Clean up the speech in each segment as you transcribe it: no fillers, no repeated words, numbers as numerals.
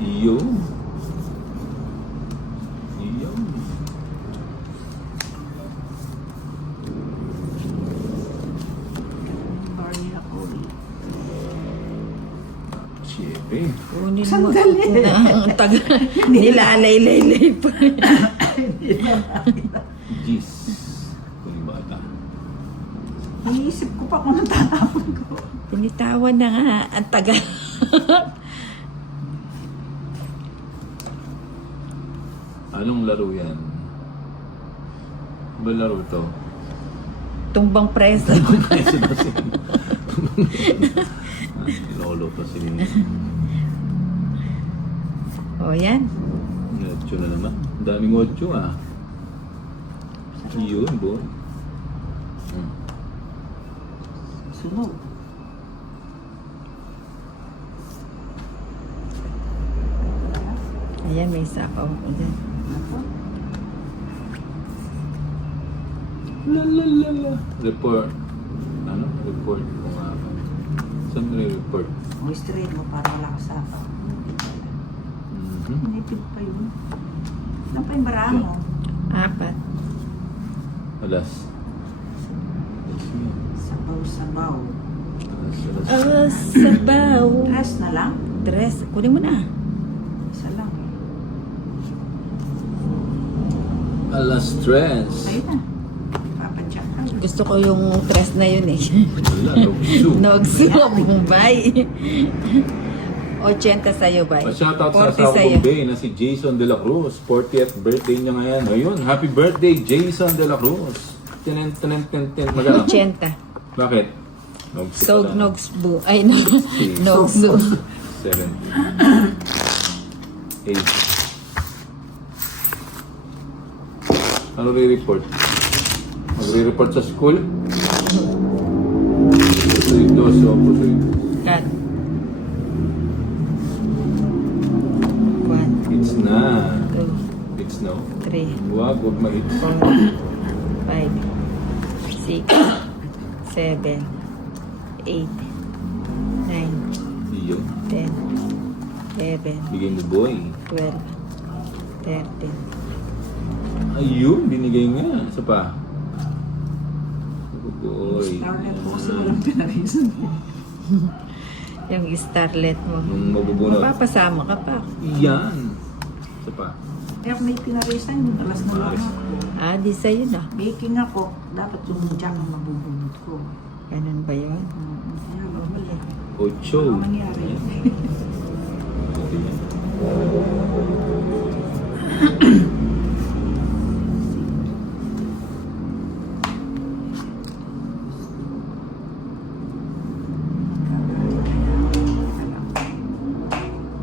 Iyo. Iyo. Barney ako eh. Siyempre. Kunin mo Sandali. na ang tagal. Nilalay-lay-lay pa. Jeez. Kung bata. Iisip ko pa kung natatapon ko. Pinitawan na nga. Ang tagal. Anong laro yan? Ba laro to? Tumbang preso. Peso na siya. Lolo pa si Nina. O yan. 8 na naman. Ang daming 8 ah. Yun, boy. Sunog. Ayan, may sapaw ko dyan. Ako. La la la la. Report. Ano? Report. Kung ano. Saan may report? O straight mo para wala ka sa ako. Nipid pa yun. Ano pa yung bara mo? 4. Alas. Alas yun. Sabaw-sabaw. Alas. Sabaw. Dress na lang? Dress. Kunin mo na. Isa lang eh. Alas stress. Ayun na. Papadyak ka. Gusto ko yung dress na yun eh. Wala. Nagsu. Nogsu. Bye. 80 sa'yo, bye. Shoutout sa 40 asawa sa'yo. kong Bay na si Jason De La Cruz. 40th birthday niya ngayon. Ayun, happy birthday Jason De La Cruz. Tenen. Magana. 80. Bakit? Nogsu Sog pala. Nogsbu. Ay, no. Nogsu. 70. 8. Ano re-report? Magre-report sa school? Pusoy doso, pusoy. Cut. 1, It's na. 2, It's no. 3, Wag ma-it's. 4, 5, 6, 7, 8, 9, Iyo. 10, 11, Bigay mo boy. 12, 13. Ayun, binigay nga. Isa pa. Boy. Starlet mo kasi walang pinarisan. Yung starlet mo. Nung mabubunot. Mapapasama ka pa. Yan. Isa pa. Kaya kung may pinarisan, alas na lang ako. Di sa'yo na. Baking ako, dapat yung jack ang mabubunot ko. Ganun ba yun? Kaya mali. Ocho. Ano nangyari?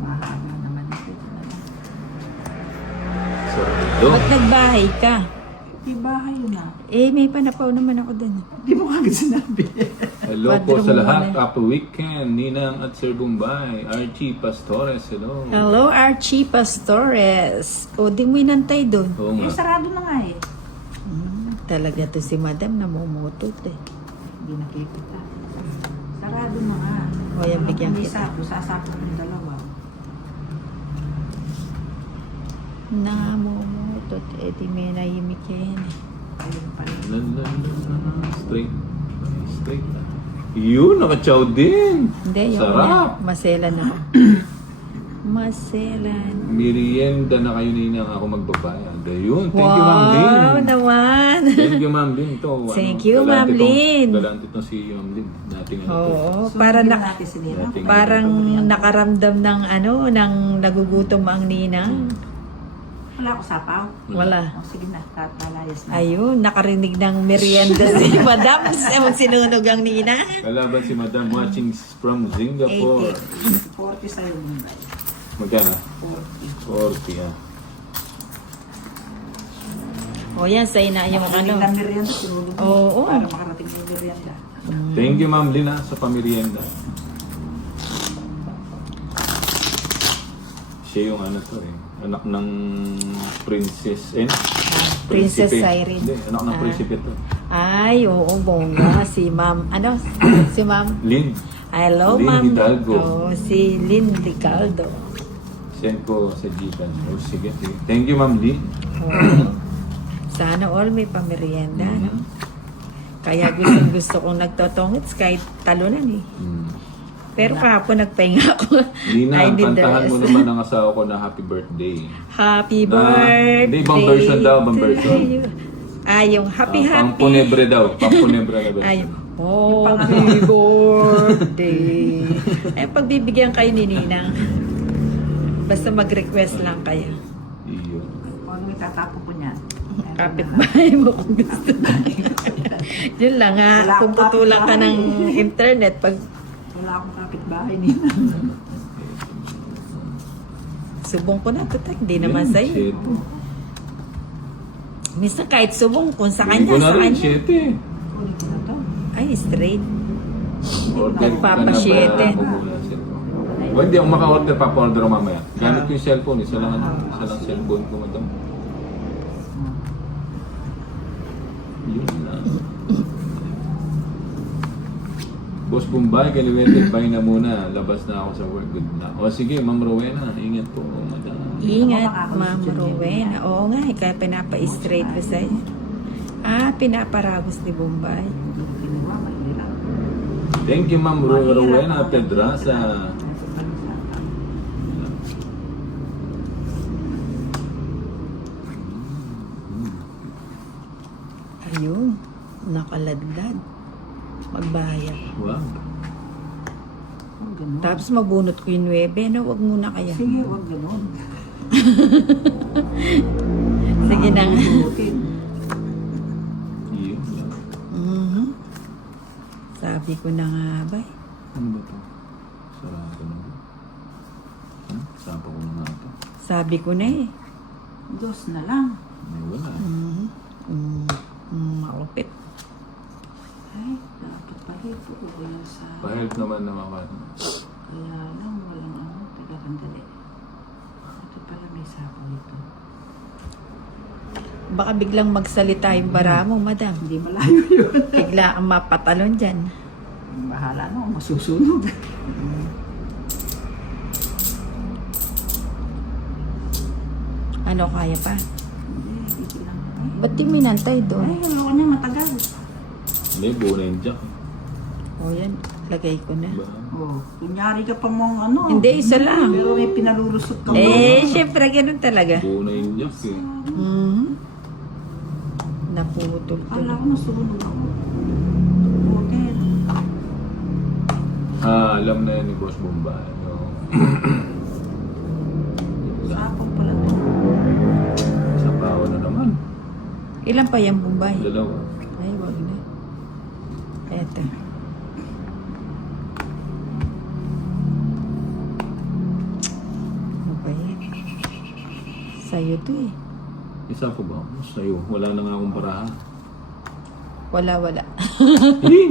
Mahaba naman ito. Sarado. Ba't nagbahay ka? Di bahay yun ah. May panapaw naman ako dun. Di mo kagad sinabi. Hello po Padre sa mo lahat. muna. Happy weekend. Ninang at Sir Bombay. Archie Pastores. Hello. Hello, Archie Pastores. Di mo inantay dun. Oo nga. Sarado na nga eh. Talaga to si Madam, namumutot eh. Hindi nakikita. Sarado na nga. O, yan, bigyan May kita. sapo, sasakot ng dalawa. Namumutot. Di may nahimik yan eh. Ayun pa rin. Straight. Straight na. Yun, nakachow din. Hindi, yung Sarap. maselan ako. Maselan. Merienda na kayo ninang ako magbabayad. Ayun. Thank you, Ma'am Wow, Lynn. naman. Thank you, Ma'am Lynn. Ito, Thank you, Ma'am Lynn. Galante itong si Ma'am Lynn. Dating ano to. Oo, So, para bigyan na, natin si Nina. Dating- parang nakaramdam ng ng nagugutom ang ninang. Wala ko sapaw. Wala. O, sige na, tatalayas na. Ayun, nakarinig ng merienda si Madam. Sinunog ang nina. Kalaban si Madam watching from Singapore. 40 sa'yo, Mumbai. Magkano? 40. 40 ah. O yan, sa'yo na yung Makarating ano. ng merienda, sinulog mo. Oo. Para makarating ng merienda. Thank you, Ma'am Lina, sa pamerienda. Siya yung ano to eh. Anak ng princess. Princess Prinsipe. Irene. Hindi, anak ng prinsipe to. Ay, oo, bongga. Si Ma'am, si Ma'am. Lynn. Hello, Lynn Ma'am. Hidalgo. Oh, si Lynn Ricardo. Si Send ko sa Gcash. Oh, sige, sige. Thank you, Ma'am Lee. Oo. Sana all may pamerienda. No? Mhm. Kaya gusto kong nagtotongits kahit talunan eh. Mm. Pero kahapon nagpahinga ako. Lina, I did the kantahan mo rest. naman ang asawa ko na happy birthday. Happy Na- birthday. Hindi, ibang version daw, ibang to version. you. Yung happy happy. Pampunebre daw. Pampunebre na version. Ay, happy birthday. Ay, pagbibigyan kayo ni Ninang. Basta mag-request lang kayo. Iyon. Kung ano itatapo ko niyan. Kapit-bahay mo kung gusto. Yun lang ha. Wala Kung akong tutulang ka ng kapitbahay. internet, pag Wala akong kapitbahay nila. subong ko na, tutak, hindi naman Yan, sa'yo. shit. Minsan kahit subong, kung sa Hindi kanya, ko na sa rin, kanya. shit eh. Ulit ko na to. Ay, straight. Order ka na ba? Nagpapasyete. Ako muna, cellphone. O, hindi ako maka-order, papa-order ako mamaya. Gamit ko yung cellphone, isa lang cellphone ko madam. Yun lang. Boss Bombay, Galiwete, bye na muna. Labas na ako sa work. Good na. O sige, Ma'am Rowena, ingat po. Madam. Ingat, Ma'am Rowena. Oo nga, kaya pinapa-straight ba sa'yo? Pinaparagos ni Bombay. Ginawa, mahirap. Thank you, Ma'am Rowena Pedraza. Ayun, nakaladlad. Magbayad. Wow. Oh, ganun. Tapos mabunot ko yung 9, no? Wag muna kayo. Sige, huwag ganun. Sige na nga. Butin. Yun lang. Mhm. Sabi ko na nga ba? Ano ba to? Sarado na ba? Sapa ko na nga ito. Sabi ko na eh. Dos na lang. May wala. Maupit. Ay, dapat pala ito ko kaya sa... Pa-help naman naman ako. Kaya lang, walang ano. Teka, kandali. Ito pala may sapo ito. Baka biglang magsalita yung bara mo, madam. Hindi malayo yun. Bigla kang mapatalon dyan. Bahala na, masusunog. Ano, kaya pa? Hindi, dito lang. Ba't di minantay Ay, doon? hello niya, matagal. Hindi, buo na yung jack. O yan, lagay ko na. Diba? Oh, kunyari ka pang mga ano. Hindi, isa lang. Pero may pinalulusot ka. Syempre, ganun talaga. Buo na yung jack eh. Naputol Kala ko to. nasunog ako. Hotel. Alam na yan ni Boss Bombay. No? Sapang pala to. Sapawan na naman. Ilan pa yung Bombay? Dalawa. Ay, wag na. Eto. Ano ba yan? Sa'yo to eh. Isa ko ba? Sa'yo. Wala na nga akong parahan. Wala.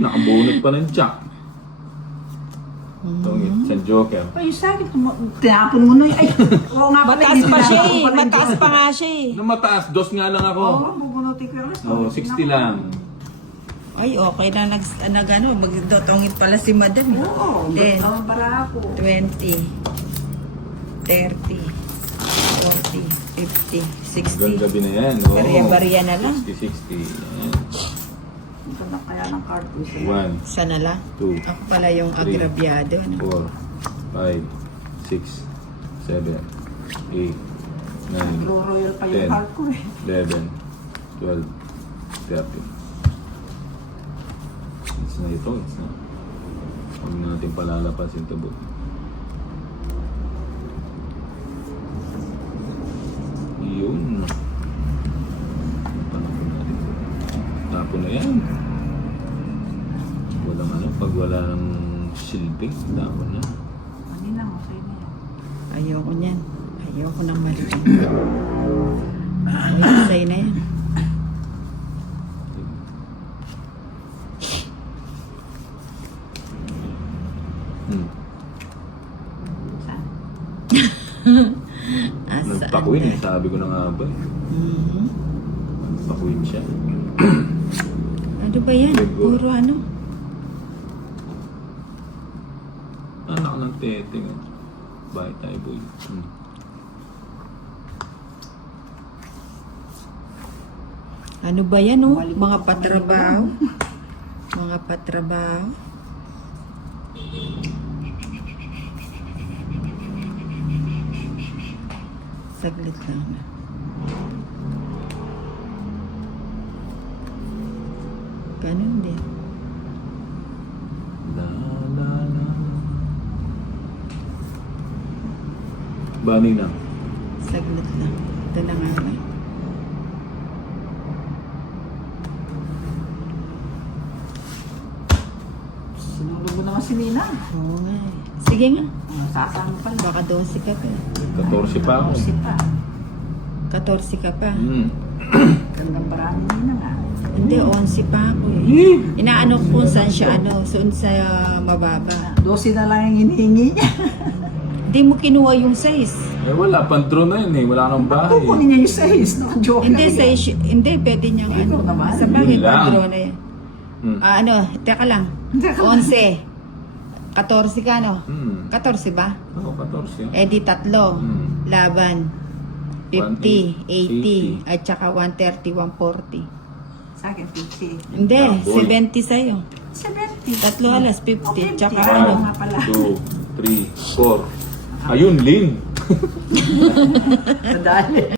Nakabunot pa ng jack. Itong isang joker. Ay, sa akin, tinapon mo na yun. Ay, oo nga pala. Mataas pa siya tinapon eh. ko pala, Mataas hindi. pa nga siya eh. Ano mataas? Dos nga lang ako. Oo, bubunutin ko lang. Oo, 60 lang. Ay, okay na nag-ano, magdotongit pala si madam. eh. Oo, 10, ang bara ako. 20, 30, 40, 50, Hanggang 60. gabi na yan. Oo. Barya-barya na lang. 60. Yan. Ito na kaya ng card ko sa'yo. 1, Sana lang. 2, Ako pala yung Three. agrabyado. Ano? 4, 5, 6, 7, 8, 9, Royal pa yung 10, card ko eh. 11, 12, 13. It's na ito, it's na. Huwag natin palalapas yung tabot. Yun. Tapon natin. Tapon na yan. Walang ano, pag walang silbing, tapon na. Kanina, okay na yan. Ayoko niyan. Ayoko nang maliit. Ay, okay na yan. Saan? Nagpakuin eh, sabi ko na nga ba eh. Mhm. Nagpakuin siya. Ano ba yan? Puro ano? Anak ng tete nga. Bahay tayo boy. Ano ba yan, oh? Mga patrabaho. Mga patrabaho. Saglit lang. Ganun din. La, la, la. Bani na. Saglit lang. Ito na nga lang. Sinulog mo naman si Nina. Oo nga eh. Sige nga. Sasama pa lang. Baka 12 ka pa. 14 pa ako. Si pa. 14 ka pa. Gandang parami Nina nga. Hindi, 11 pa ako eh. Inaano ko kung saan siya, soon sa mababa. 12 na lang yung hinihingi niya. Hindi mo kinuha yung size. Eh wala, pan-draw na yun eh. Wala nang bahay. Kukunin niya yung size. No? Joke Hindi, lang yan. size, hindi, pwede niyang Ikaw ano. naman. Sa bagay, Yun lang. pag-draw na yan. Teka lang. 11. 14 ka, no? 14 ba? Oo, 14 yan. Eh di tatlo. Hmm. Laban. 50, 80, 80, at saka 130, 140. Sa akin, 50. Hindi, Boy. 70 sa'yo. 70. Tatlo alas, 50. Tsaka 50. ano? nga pala. 1, 2, 3, 4. Ayun, Lin. Nadali.